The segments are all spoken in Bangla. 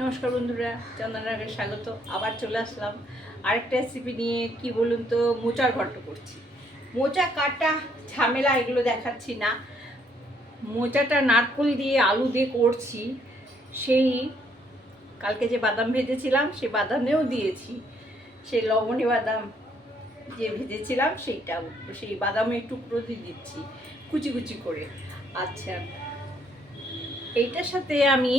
নমস্কার বন্ধুরা, চন্দননগরে স্বাগত। আবার চলে আসলাম আরেকটা রেসিপি নিয়ে। কি বলুন তো, মোচার ঘন্ট করছি। মোচা কাটা ঝামেলা এগুলো দেখাচ্ছি না। মোচাটা নারকোল দিয়ে আলু দিয়ে করছি। সেই কালকে যে বাদাম ভেজেছিলাম সেই বাদামেও দিয়েছি, সেই লবণী বাদাম যে ভেজেছিলাম সেই বাদামের টুকরো দিয়ে দিচ্ছি কুচি কুচি করে। আচ্ছা, এইটার সাথে আমি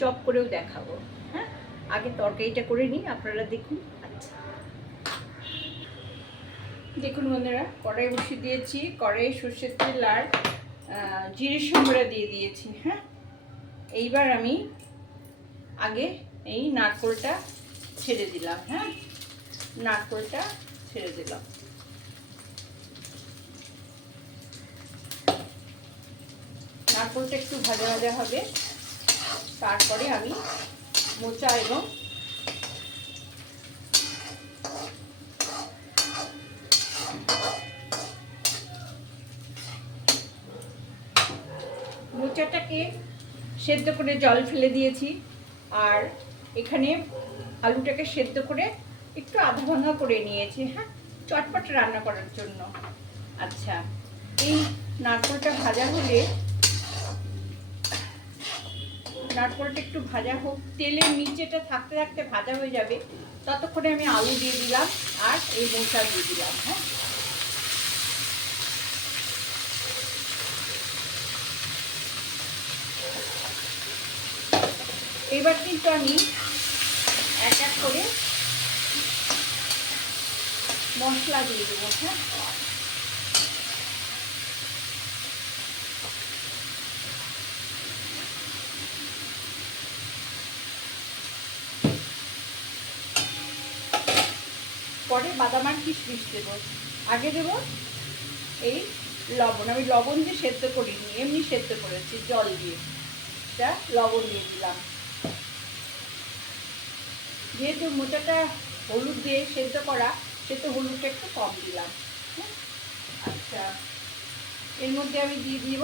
চপ করেও দেখাবো। হ্যাঁ, আগে তরকারিটা করে নিই, আপনারা দেখুন। আচ্ছা, দেখুন বন্ধুরা, কড়াই বসিয়ে দিয়েছি। কড়াই সর্ষের তেল আর জিরের সম্বরা দিয়ে দিয়েছি। হ্যাঁ, এইবার আমি আগে এই নারকোলটা ছেড়ে দিলাম। হ্যাঁ, নারকোলটা ছেড়ে দিলাম। নারকোলটা একটু ভাজা ভাজা হবে, তারপরে আমি মোচা এবং মোচাটাকে সেদ্ধ করে জল ফেলে দিয়েছি, আর এখানে আলুটাকে সেদ্ধ করে একটু আধা ভাঙা করে নিয়েছি। হ্যাঁ, চটপট রান্না করার জন্য। আচ্ছা, এই নারকোলটা ভাজা হলে, নারকোলটা একটু ভাজা হোক, তেলের নিচেটা থাকতে থাকতে ভাজা হয়ে যাবে, ততক্ষণে আমি আলু দিয়ে দিলাম আর এই মোচা দিয়ে দিলাম। হ্যাঁ, এবার কিন্তু আমি এক এক করে মশলা দিয়ে দেবো। হ্যাঁ, পরে বাদাম আর কিশমিশ দেবো। আগে দেবো এই লবণ। আমি লবণ দিয়ে সেদ্ধ করিনি, এমনি সেদ্ধ করেছি জল দিয়ে। এটা লবণ দিয়ে দিলাম। যেহেতু মোচাটা হলুদ দিয়ে সেদ্ধ করা, সেহেতু হলুদটা একটু কম দিলাম। আচ্ছা, এর মধ্যে আমি দিয়ে দিব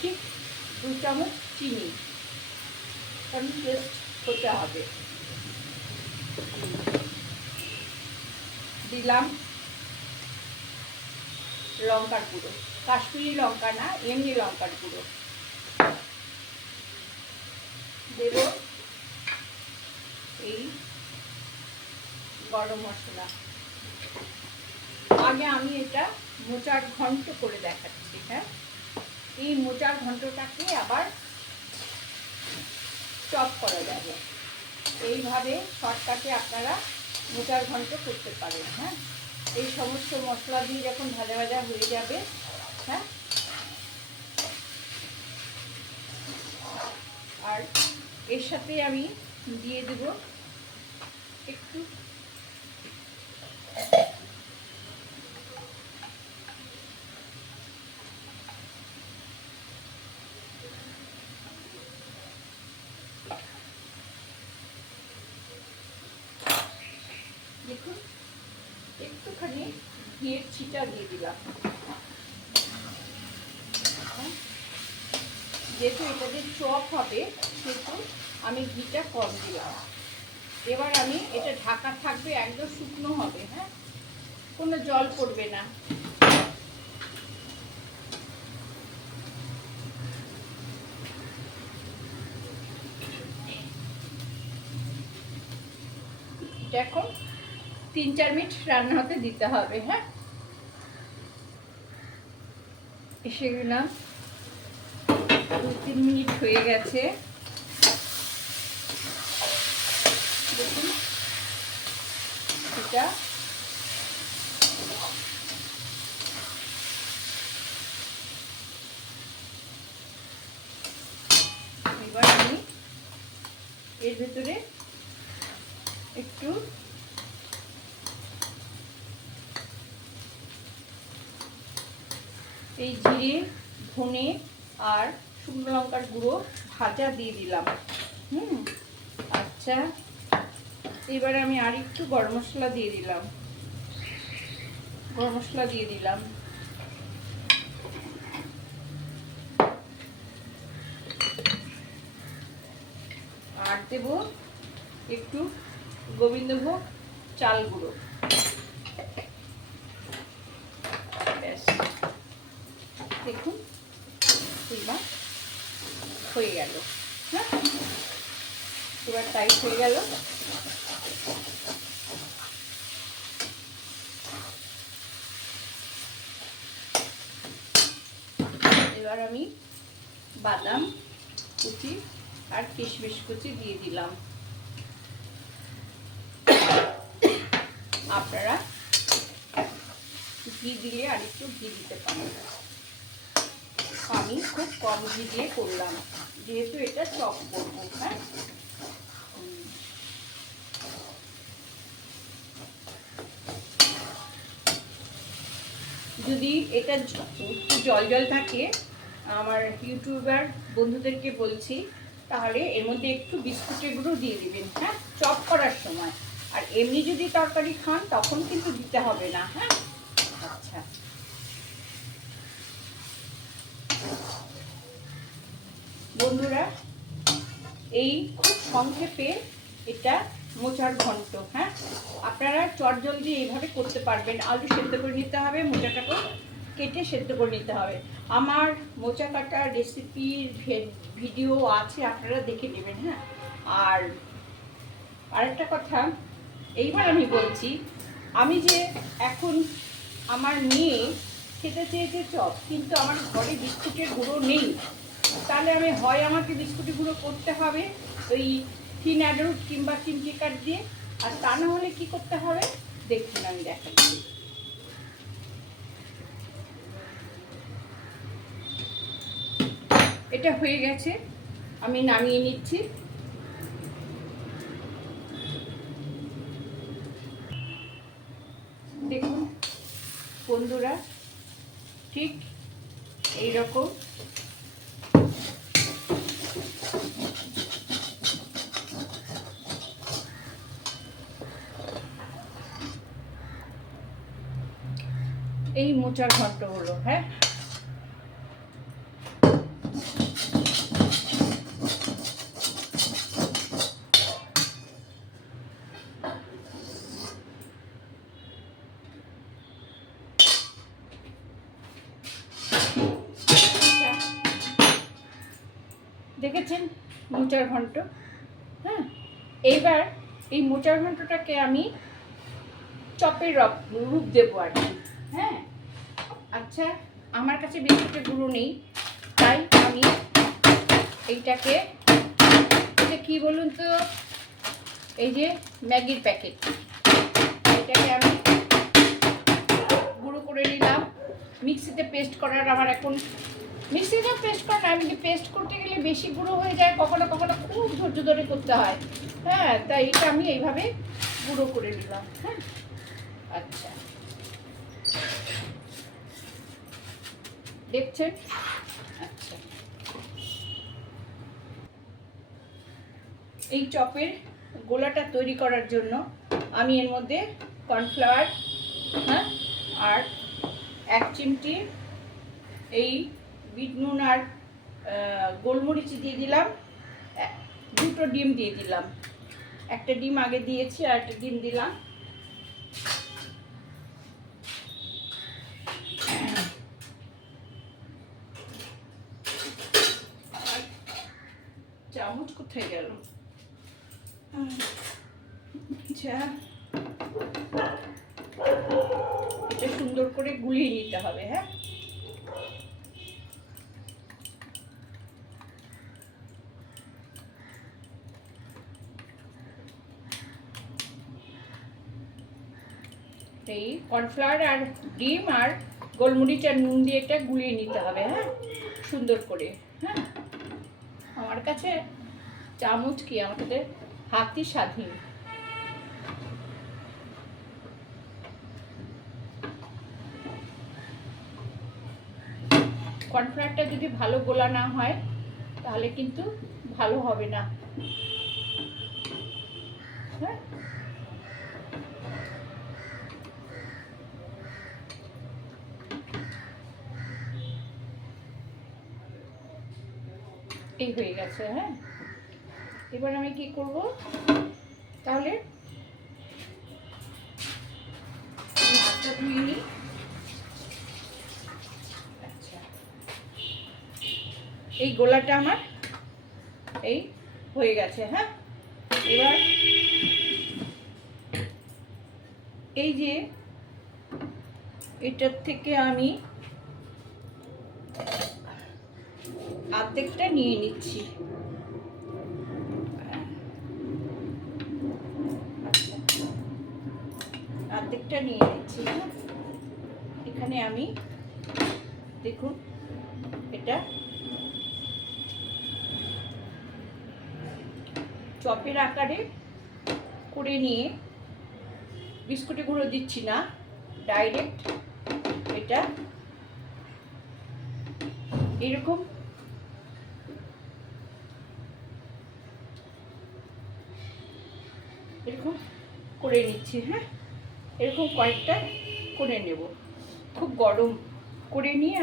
ঠিক 2 চামচ চিনি, কারণ টেস্ট হতে হবে। দিলাম লঙ্কার গুঁড়ো, কাশ্মীরি লঙ্কা না, এমনি লঙ্কার গুঁড়ো দেব। এই গরম মশলা। আগে আমি এটা মোচার ঘন্ট করে দেখাচ্ছি। হ্যাঁ, এই মোচার ঘন্টটাকে আবার চপ করা যাবে। এইভাবে শর্টকাটে আপনারা মোচার ঘন্ট করতে পারেন। হ্যাঁ, এই সমস্ত মশলা দিয়ে যখন ভাজা ভাজা হয়ে যাবে, হ্যাঁ, আর এর সাথে আমি দিয়ে দেব একটু দেখুন, একটুখানি ঘিয়ের ছিটা দিয়ে দিলাম। যেহেতু এটা দিয়ে চপ হবে, সেহেতু আমি ঘিটা কম দিলাম। এবার আমি এটা ঢাকা থাকবে, একদম শুকনো হবে। হ্যাঁ, কোনো জল পড়বে না। এটা এখন 3-4 মিনিট রান্না হতে দিতে হবে। হ্যাঁ, এসে গেলাম, 2-3 মিনিট হয়ে গেছে। দেখুন, এটা এবার আমি এর ভেতরে একটু এই জিরে, ধনে আর শুকনো লঙ্কার গুঁড়ো ভাজা দিয়ে দিলাম। আচ্ছা, এবার আমি আর একটু গরম মশলা দিয়ে দিলাম। গরম মশলা দিয়ে দিলাম। দেব একটু গোবিন্দভোগ চাল গুঁড়ো। ব্যাস, দেখুন এবার হয়ে গেল। হ্যাঁ, এবার টাইট হয়ে গেল। এবার আমি বাদাম কুচি আর কিশমিশ কুচি দিয়ে দিলাম। আপনারা ঘি দিলে আর একটু ঘি দিতে পারেন। আমি খুব কম ঘি দিয়ে করলাম, যেহেতু এটা চপ করবো। হ্যাঁ, যদি এটা একটু জল জল থাকে, আমার ইউটিউবার বন্ধুদেরকে বলছি, তাহলে এর মধ্যে একটু বিস্কুটের গুঁড়ো দিয়ে দিবেন। হ্যাঁ, চপ করার সময়। আর এমনি যদি তরকারি খান তখন কিন্তু দিতে হবে না। হ্যাঁ, আচ্ছা, বন্ধুরা এই খুব সংক্ষেপে এটা মোচার ঘন্ট। হ্যাঁ, আপনারা চটজলদি এইভাবে করতে পারবেন। আলু সেদ্ধ করে নিতে হবে, মোচাটাকে কেটে সেদ্ধ করে নিতে হবে। আমার মোচা কাটার রেসিপির ভিডিও আছে, আপনারা দেখে নেবেন। হ্যাঁ, আর আরেকটা কথা এইবার আমি বলছি, আমি যে এখন আমার মেয়ে খেতে চেয়েছে চপ, কিন্তু আমার ঘরে বিস্কুটের গুঁড়ো নেই, তাহলে আমি হয় আমাকে বিস্কুটের গুঁড়ো করতে হবে ওই থিন অ্যাডারুট কিংবা চিমটি কাঠ দিয়ে, আর তা না হলে কী করতে হবে দেখুন আমি দেখাচ্ছি। এটা হয়ে গেছে, আমি নামিয়ে নিচ্ছি। দেখুন বন্ধুরা, ঠিক এইরকম এই মোচার ঘন্ট হলো। হ্যাঁ, দেখেছেন মোচার ঘন্ট। হ্যাঁ, এইবার এই মোচার ঘন্টটাকে আমি চপের রূপ দেবো আর কি। হ্যাঁ, আচ্ছা, আমার কাছে বিস্কুটের গুঁড়ো নেই, তাই আমি এইটাকে, এটা কি বলুন তো, এই যে ম্যাগির প্যাকেট, এটাকে আমি গুঁড়ো করে নিলাম। মিক্সিতে পেস্ট করার আমার এখন, মিক্সিতে পেস্ট করা, আমি পেস্ট করতে গেলে বেশি গুঁড়ো হয়ে যায়, কখনো কখনো খুব ধৈর্য ধরে করতে হয়। হ্যাঁ, তাই এটা আমি এইভাবে গুঁড়ো করে নিলাম। হ্যাঁ, আচ্ছা, দেখছেন। আচ্ছা, এই চপের গোলাটা তৈরি করার জন্য আমি এর মধ্যে কর্নফ্লাওয়ার, হ্যাঁ, আর 1 চিমটি এই বিট নুন আর গোলমরিচ দিয়ে দিলাম, 2টো ডিম দিয়ে দিলাম। একটা ডিম আগে দিয়েছি আর একটা ডিম দিলাম। চামচ কোথায় গেল? আচ্ছা, এটা সুন্দর করে গুলিয়ে নিতে হবে। হ্যাঁ, এই কর্নফ্লাওয়ার আর ডিম আর গোলমরিচ আর নুন দিয়ে এটা গুলিয়ে নিতে হবে। হ্যাঁ, সুন্দর করে। হ্যাঁ, আমার কাছে চামচ কি, আমাদের হাতই স্বাধীন। কর্নফ্লাওয়ারটা যদি ভালো গোলা না হয় তাহলে কিন্তু ভালো হবে না। হ্যাঁ, এই হয়ে গেছে। হ্যাঁ, এবার আমি কি করব, তাহলে হাতটা ধুয়ে নিই। আচ্ছা, এই গোলাটা আমার এই হয়ে গেছে। হ্যাঁ, এবার এই যে এটার থেকে আমি অর্ধেকটা নিয়ে নিচ্ছি। অর্ধেকটা নিয়ে নিচ্ছি। এখানে আমি দেখুন এটা চপের আকারে করে নিয়ে বিস্কুটে গুঁড়ো দিচ্ছি না, ডাইরেক্ট এটা এরকম এরকম করে নিচ্ছি। হ্যাঁ, এরকম কয়েকটা করে নেব, খুব গরম করে নিয়ে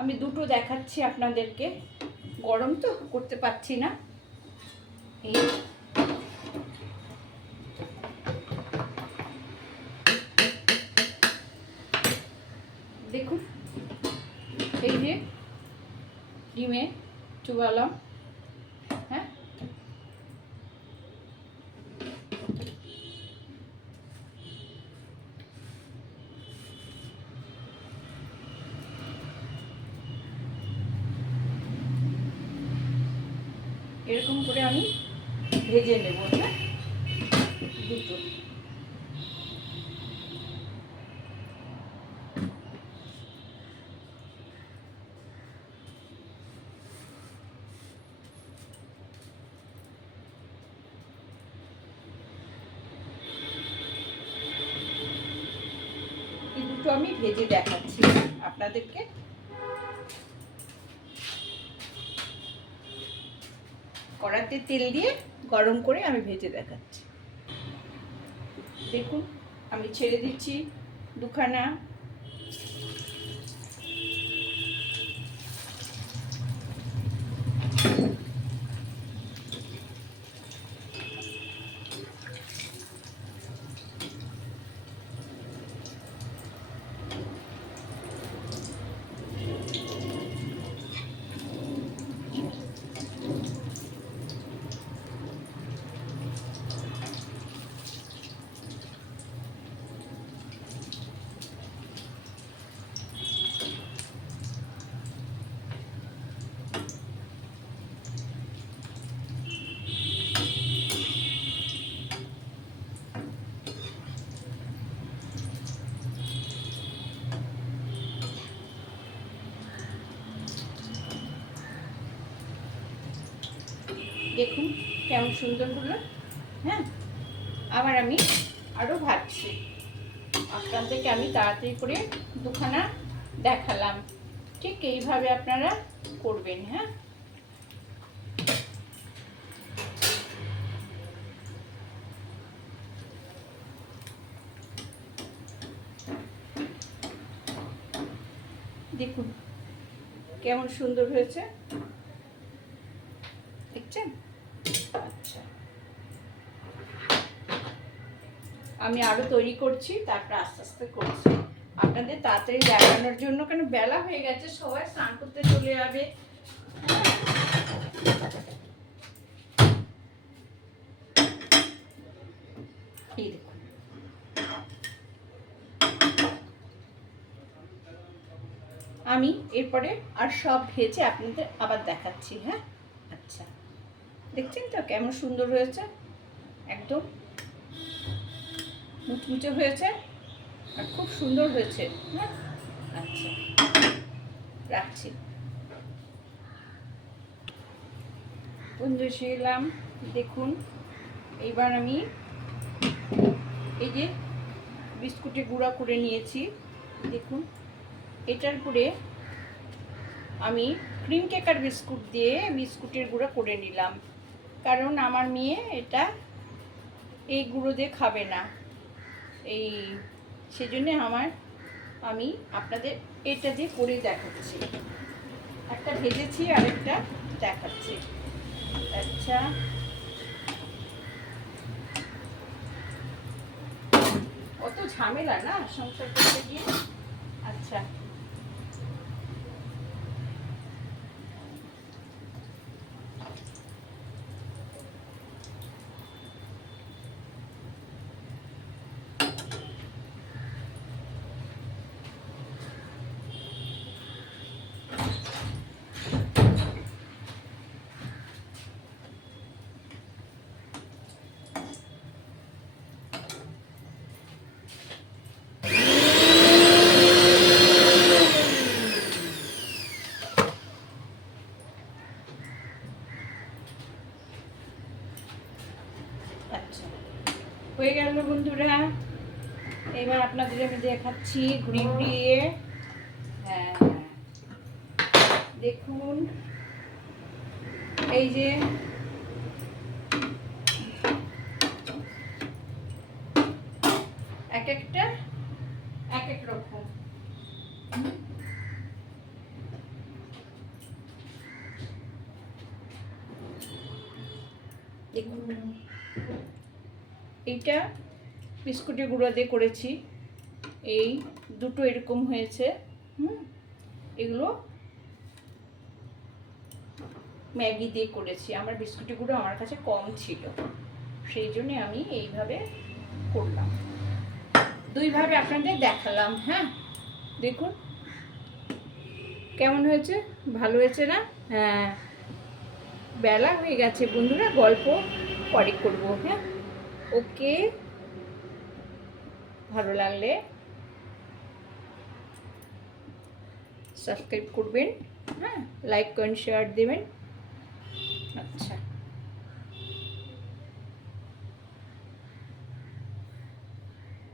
আমি দুটো দেখাচ্ছি আপনাদেরকে। গরম তো করতে পারছি না। এই দেখুন, এই যে ডিমে চুবালাম। হ্যাঁ, এরকম করে আমি ভেজে নেব। হ্যাঁ, দুটো আমি ভেজে দেখাচ্ছি আপনাদেরকে। কড়াতে তেল দিয়ে গরম করে আমি ভেজে দেখাচ্ছি। দেখুন, আমি ছেড়ে দিচ্ছি দুখানা। দেখুন কেমন সুন্দর হলো। হ্যাঁ, আবার আমি আরও ভাজছি। আপনাদেরকে আমি তাড়াতাড়ি করে দুখানা দেখালাম, ঠিক এইভাবে আপনারা করবেন। হ্যাঁ, দেখুন কেমন সুন্দর হয়েছে, দেখছেন? আচ্ছা, আমি আরো তৈরি করছি, তারপর আস্তে আস্তে করছি আপনাদের তাড়াতাড়ি দেখানোর জন্য, কেন বেলা হয়ে গেছে, সবাই স্নান করতে চলে যাবে। এই দেখুন, আমি এরপরে আর সব ভেজে আপনাদের আবার দেখাচ্ছি। হ্যাঁ, আচ্ছা, দেখছেন তো কেমন সুন্দর হয়েছে, একদম মুচমুচে হয়েছে আর খুব সুন্দর হয়েছে। হ্যাঁ, আচ্ছা, রাখছি। বন্ধু এলাম, দেখুন এইবার আমি এই যে বিস্কুটে গুঁড়া করে নিয়েছি, দেখুন এটার উপরে আমি ক্রিম কেকার বিস্কুট দিয়ে বিস্কুটের গুঁড়া করে নিলাম, কারণ আমার মেয়ে এটা এই গুঁড়ো দিয়ে খাবে না, এই সেজন্য আমি আপনাদের এটা দিয়ে করে দেখাচ্ছি। একটা ভেজেছি আর একটা দেখাচ্ছি। আচ্ছা, অত ঝামেলা না সংসার করতে গিয়ে। আচ্ছা, আচ্ছা, হয়ে গেল বন্ধুরা। এবার আপনাদের আমি দেখাচ্ছি ঘুরিয়ে ঘুরিয়ে। হ্যাঁ, দেখুন এই যে এক একটা এক এক রকম। দেখুন, এইটা বিস্কুটের গুঁড়ো দিয়ে করেছি, এই দুটো এরকম হয়েছে। এগুলো ম্যাগি দিয়ে করেছি। আমার বিস্কুটের গুঁড়ো আমার কাছে কম ছিল, সেই জন্যে আমি এইভাবে করলাম। দুইভাবে আপনাদের দেখালাম। হ্যাঁ, দেখুন কেমন হয়েছে, ভালো হয়েছে না? হ্যাঁ, বেলা হয়ে গেছে বন্ধুরা, গল্প পরে করবো। হ্যাঁ, ওকে, ভালো লাগলে সাবস্ক্রাইব করবেন, হ্যাঁ, লাইক করেন, শেয়ার দেবেন। আচ্ছা।